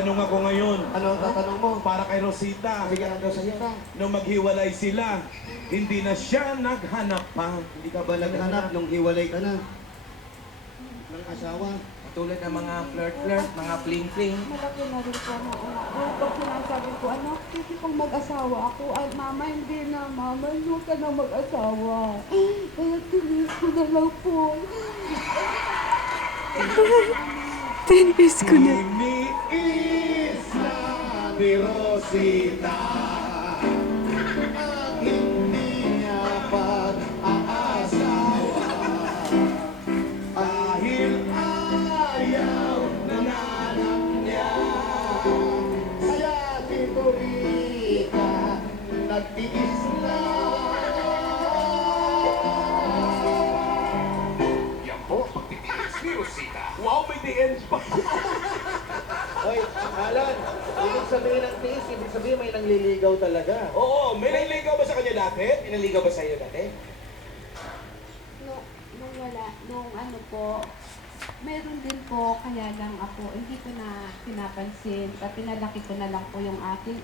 tanong ako ngayon. Ano ang tatanong mo? Para kay Rosita. Bigyan ng Diyos sa'yo. Nung maghiwalay sila, hindi na siya naghanap pa. Hindi ka ba naghanap nung hiwalay ka na? Ng asawa? Tulad ng mga flirt-flirt, mga fling-fling. Malaki na rin po ang anak ko. Pag sinasabi ko, anak, kasi kung mag-asawa ako, ay mama, hindi na, mama, huwag ka na mag-asawa. Kaya tinis ko na lang po. Tinis ko na. Tiniis na ni Rosita ang hindi niya pag-aasawa dahil ayaw na nanak niya. Kaya Tito Rita nagtiis na. Yan po, pagtitiis ni Rosita. Wow, may DN pa! Hoy, Alan, ibig sabihin ng tiis, ibig sabihin may nangliligaw talaga. Oo, may nanligaw ba sa kanya dati? Pinaligaw ba sa'yo dati? Nung wala, nung ano po, meron din po, kaya lang ako, hindi ko na pinapansin, pinalaki ko na lang po yung aking